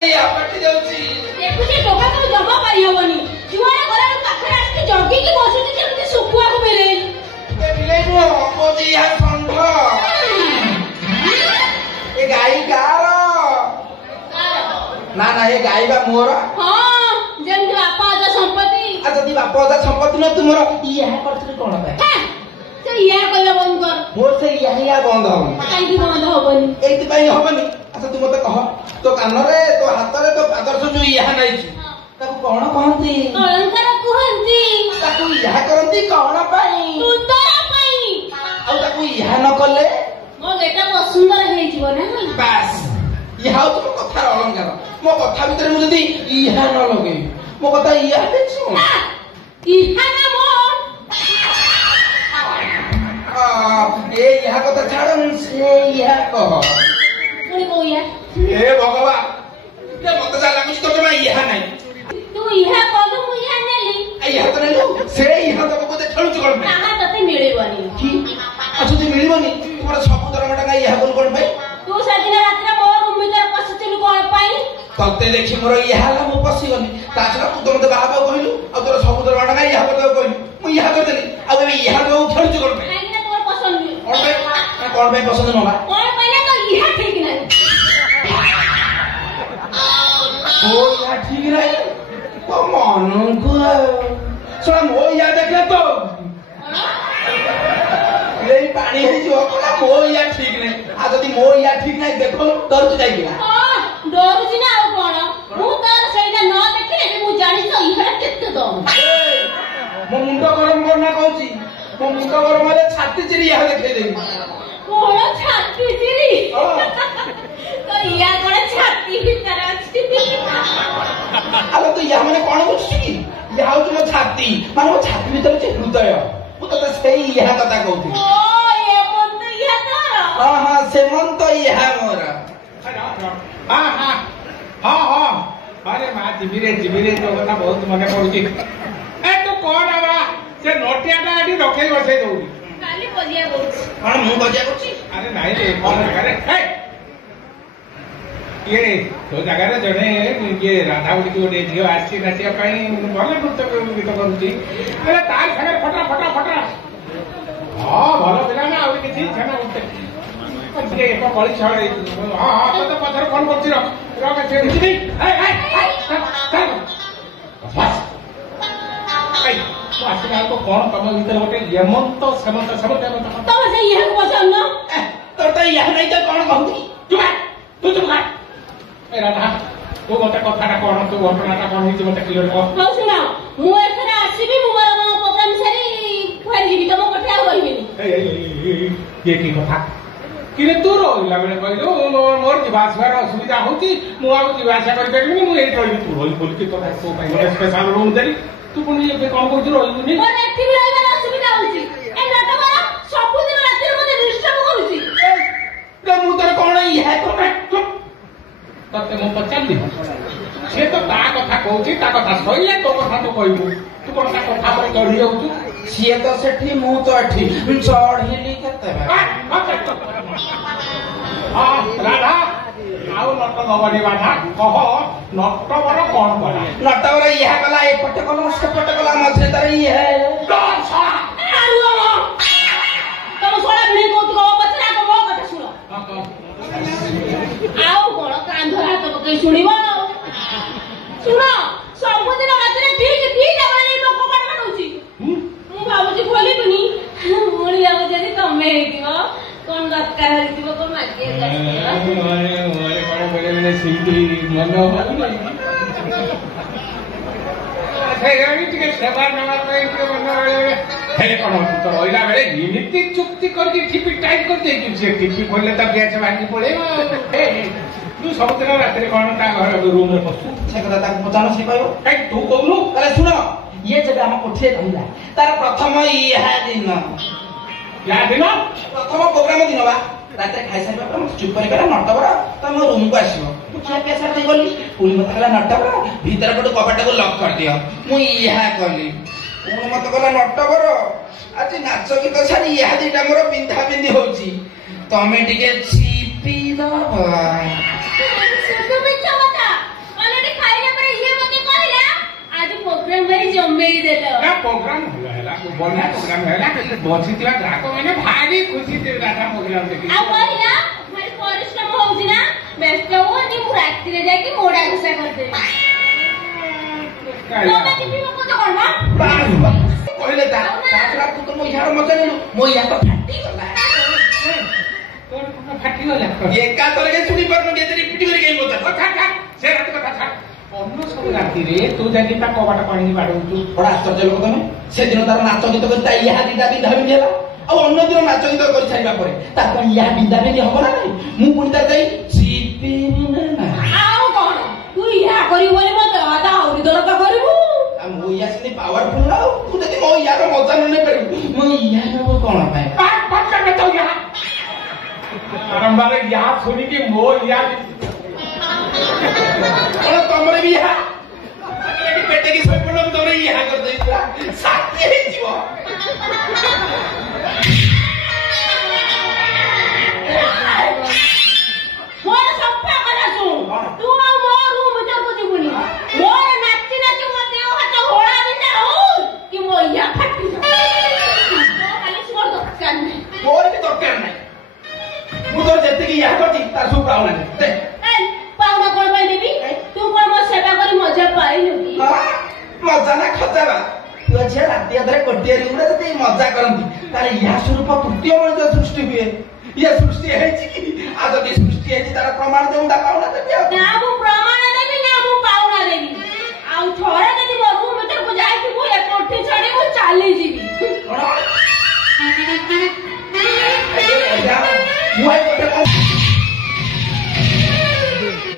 ଦେଖୁଛି ଟୋକା ତ ଜମା ପାରି ହବନି। ଯୁଆଡେ ଗଲା ପାଖରେ ଆସିକି ଜଗିକି ବସୁଛି ଯେମିତି ଶୁଖୁଆକୁ ମିଳେଇ। ଏ ଗାଈ ଗାର ନା ନା ଏ ଗାଈ ବା ମୋର। ହଁ ଯେମିତି ବାପା ଅଜା ସମ୍ପତ୍ତି। ଆଉ ଯଦି ବାପା ଅଜା ସମ୍ପତ୍ତି ନ ତୁମର ଇହା କରିଥିଲେ କଣ ପାଇଁ? ସେ ଇହା କହିବା ବନ୍ଦ କର। ମୋର ସେ ଇହା ବନ୍ଦ ହବନି। କାହିଁକି ବନ୍ଦ ହବନି? ଏଇଥିପାଇଁ ହବନି। ଆଚ୍ଛା ତୁ ମତେ କହ, ତୋ କାନରେ ତୋ ହାତରେ ତୋ ପାଦରେ ଯୋଉ ଇହା ନାଇଛୁ ତାକୁ କଣ କହନ୍ତି? ଅଳଙ୍କାର କୁହନ୍ତି। ତାକୁ ଇହା କରନ୍ତି କଣ ପାଇଁ? ସୁନ୍ଦର ପାଇଁ। ଆଉ ତାକୁ ଇହା ନ କଲେ ମୋ ଗେଟା ଅସୁନ୍ଦର ହେଇଯିବ ନା। ବାସ୍ ଇହା ହଉଛି ମୋ କଥାର ଅଳଙ୍କାର। ମୋ କଥା ଭିତରେ ମୁଁ ଯଦି ଇହା ନ ଲଗେଇବି ମୋ କଥା ଇହା ହେଇଯିବ। ଇହା ନା ମୋ ଏ ଇହା କଥା ଛାଡ, ସେ ଇହା କହ। ପୁଣି କୋଉ ଇହା? ଏ ଭଗବାନ ମତେ ଯାହା ଲାଗୁଛି ତୋ ଜମା ଇହା ନାହିଁ। ତୁ ଇହା କଲୁ ମୁଁ ଇହା ନେଲି। ଇହା ତ ନେଲୁ, ସେ ଇହା ତୋ ବୋଧେ ଖେଳୁଛୁ କଣ ପାଇଁ? ତାହା ତତେ ମିଳିବନି। କି ଆଚ୍ଛା ତୁ ମିଳିବନି? ତୁ ଗୋଟେ ସବୁ ଦରମା ଟଙ୍କା ଇହା କଲୁ କଣ ପାଇଁ? ତୁ ସେଦିନ ରାତିରେ ମୋ ରୁମ୍ ଭିତରେ ପଶିଥିଲୁ କଣ ପାଇଁ? ତତେ ଦେଖି ମୋର ଇହା ହେଲା, ମୁଁ ପଶିଗଲି। ତା ଛଡା ତୁ ତ ମତେ ବାହା ହେବାକୁ କହିଲୁ, ଆଉ ତୋର ସବୁ ଦରମା ଟଙ୍କା ଇହା କରିବାକୁ କହିଲୁ, ମୁଁ ଇହା କରିଦେଲି। ଆଉ ଏବେ ଇହା ଦେବାକୁ ଖେଳୁଛୁ କଣ ପାଇଁ? କାହିଁକି ନା ତୋର ପସନ୍ଦ ନୁହେଁ। କଣ ପାଇଁ ପସନ୍ଦ ନବା? କଣ ପାଇଁ ନା ତୋ ଇହା ଠିକ ନାହିଁ। ଓ ଇହା ଠିକ ନାହିଁ ତୋ ମନକୁ ଶୁଣ, ମୋ ଇହା ଦେଖିଲେ ତ ଏଇ ପାଣି ହେଇଯିବ। ମୋ ଇହା ଠିକ ନାହିଁ। ଆଉ ଯଦି ମୋ ଇହା ଠିକ ନାହିଁ ଦେଖୁନୁ ଡରୁଛୁ ଯାଇକି। ଡରୁଛି ନା ଆଉ କଣ? ମୁଁ ତାର ସେଇଟା ନ ଦେଖିଲେ ମୁଁ ଜାଣିଛ ଇହାଟା କେତେ ଦମ। ମୋ ମୁଣ୍ଡ ଗରମ କରନା କହୁଛି। ମୋ ମୁଣ୍ଡ ଗରମ ହେଲେ ଛାତି ଚିରି ଇହା ଦେଖେଇଦେବି। କଣ ଛାତି ଚିରି? ତ ଇହା କଣ ଛାତି ଭିତରେ ଅଛି? ଆଲୋ ତୁ ଇହା ମାନେ କଣ ବୁଝୁଛୁ କି? ଇହା ହଉଛି ମୋ ଛାତି, ମାନେ ମୋ ଛାତି ଭିତରେ ଅଛି ହୃଦୟ। ମୁଁ ତତେ ସେଇ ଇହା କଥା କହୁଥିଲି। ହଁ ହଁ ସେମନ୍ତ ଇହା ମୋର। अरे माँ जिबिरे तो कथा बहुत मन पड़ुची। ए तू कौन आवा से नोटियाटा एठी रखे बसे दउनी खाली बजिया बोलछ। कौन मु बजिया करछि? अरे नाही रे कौन करे ए ये तो जगह रे जने ये राधा उडी को दे दियो आसी नाचिया पई भले नृत्य गीत करूची। अरे तार संगे फटा हां भलो पिला ना आउ किछि छना उठते ये एक कळी छाड़े। हां तो पथर फोन करछि रख के ए बस ए तू आसिना तो कोन तम भीतर गोटे यमंत समंत तम से इहा को पसंद न तो इहा नहीं तो कोन कहू? चुप तू ए राधा तू गोटे कथाटा कोन तू घटनाटा कोन हित मते क्लियर कर। हो सुना मु एथरा आसीबी मु मोर प्रोग्राम सारी फेर जीवी तम कथा होइबिनी। ये की कथा किरे तू रोइला बेले कहलो मोर जीवासर असुविधा होती मु आ जीवासा कर देबी मु एई रही तू रोई बोल के तो तो भाई स्पेशल रूम देली तू पुनी ए कोन करछु रोइबुनी? मोर एथि भी रहिबार असुविधा होती। ए नाटक सब दिन राति मते डिस्टर्ब करूची। ए मु तोर कोन इहा कर तते मु पचाल दी से तो ता कथा कहूची ता कथा सइले तो कथा तो कहबू तू कोन ता कथा पर चढ़ी जाउछु। सिए तो सेठी मु तो एठी चढ़िली केते बा। राधा आउ नट गबडी बाधा कह नटवर कौन कला? नटवर इहा कला ए पटे कला से पटे कला मझे तार इहा डर छा तम सोडा भिडी को तू पछरा को मो कथा सुनो। आउ कोन कांधर हाथ पकई सुनिबो सुनो सब दिन राति ठीक जगह लोक बाण होची। मु भाबुची खोलिबनी मोली आउ जदी तमे हेतिबो कोन दरकार हेतिबो कोन मागे जासिबो मोरे कोन बोले सीधी मन हे गाड़ी टिके सेवा नवा पे के मन हे कोन तो रोइला बेले नीति चुक्ति करके टिपी टाइप कर दे कि से टिपी खोले त गैस भांगी पड़े। हे तू सब दिन रात रे कोन ता घर रूम में पसु से कथा ता पचानो से कहयो काई तू कहलु? अरे सुनो ये जगह हम उठे धंदा तार प्रथम इहा दिन या दिन प्रथम प्रोग्राम दिन बा रात खाई सारी पर चुप कर गला नटवर त मो रूम को आसीबो तू क्या पैसा दे गली पुनी मत गला नटवर भीतर पट कपाट को लॉक कर दियो मु इहा कहली पुनी मत गला नटवर आज नाच गीत सारी इहा दिटा मोर बिंधा बिंदी होची तमे टिके छिपी दबा सुतो बिचा बता बढ़िया प्रोग्राम है बसिथिबा ग्राहक माने भारी खुशी से राधा प्रोग्राम देखि आ पहिला भारी परिश्रम होउची ना व्यस्त होनी मु रात्रि रे जाई कि मोडा घुसा कर दे तोते टिपी मको तो करबा कहले ताकरा तू तो मो यार मजा नेलु मो या तो फाटी गला तोर को फाटी गला एका तोरे के सुनी पर के रिपीट कर गई मत कथा छाड़ से रात कथा छाड़ अन्य सब राति रे तू जाके ता कबाटा पानी बाडू तू बड़ा आश्चर्य लोक तमे से दिन तार नाच गीत करता या दिदा भी धमी गेला ଆଉ ଅନ୍ୟ ଦିନ ନାଚ ଗୀତ କରି ସାରିବା ପରେ ତାର ୟା ବିନ୍ଦା ବିନ୍ଦି ହବ ନା ନାଇଁ ମୁଁ ପୁଣି ତାର ଯାଇ ସିପିନି ନା ଆଉ କଣ ତୁ ଇହା କରିବୁ ବୋଲି ମତେ ଆଦା ଆଉରି ଦରକା କରିବୁ ଆଉ ମୋ ୟା ସିନି ପାୱାରଫୁଲ ନା ତୁ ଯଦି ମୋ ୟାର ମଜା ନ ନେଇ ପାରିବୁ ମୋ ୟା ନବ କଣ ପାଇଁ पाट करके तो यहाँ बारंबार यहाँ सुनी कि मो यहाँ କଣ ତମରେ ବି ୟା पेटे की सोई पड़ो तमरे ୟା कर ଦେଇଥିଲା ସାଥି ହେଇଯିବ मोर सफा करा सुन तू आ मोर रूम भीतर को जीवनी मोर नाची नाची मो देह हाथ होळा बिना हो कि मो या फाटी तो खाली मोर दरकार नहीं ମୋର ବି ଦରକାର ନାହିଁ ମୁଁ ତୋର ଯେତିକି ୟା କରିଛି ତାର ସବୁ ପାଉନା ଦେ ए पाउना कोन पाई देबी तू कोन मो सेवा करी मजा पाइलु की मजा ना ଖଜାବା ତୁ ଝିଅ ରାତି ଅଧରେ କୋଟିଆରୀ ଗୁଡା ଯଦି ମଜା କରନ୍ତି ତାହେଲେ ୟା ସ୍ୱରୂପ ତୃତୀୟ ମଣିଷ ସୃଷ୍ଟି ହୁଏ ଇଏ ସୃଷ୍ଟି ହେଇଛି କି ଆଉ ଯଦି ସୃଷ୍ଟି ହେଇଛି ତାର ପ୍ରମାଣ ଦେଉଁଟା ପାଉନା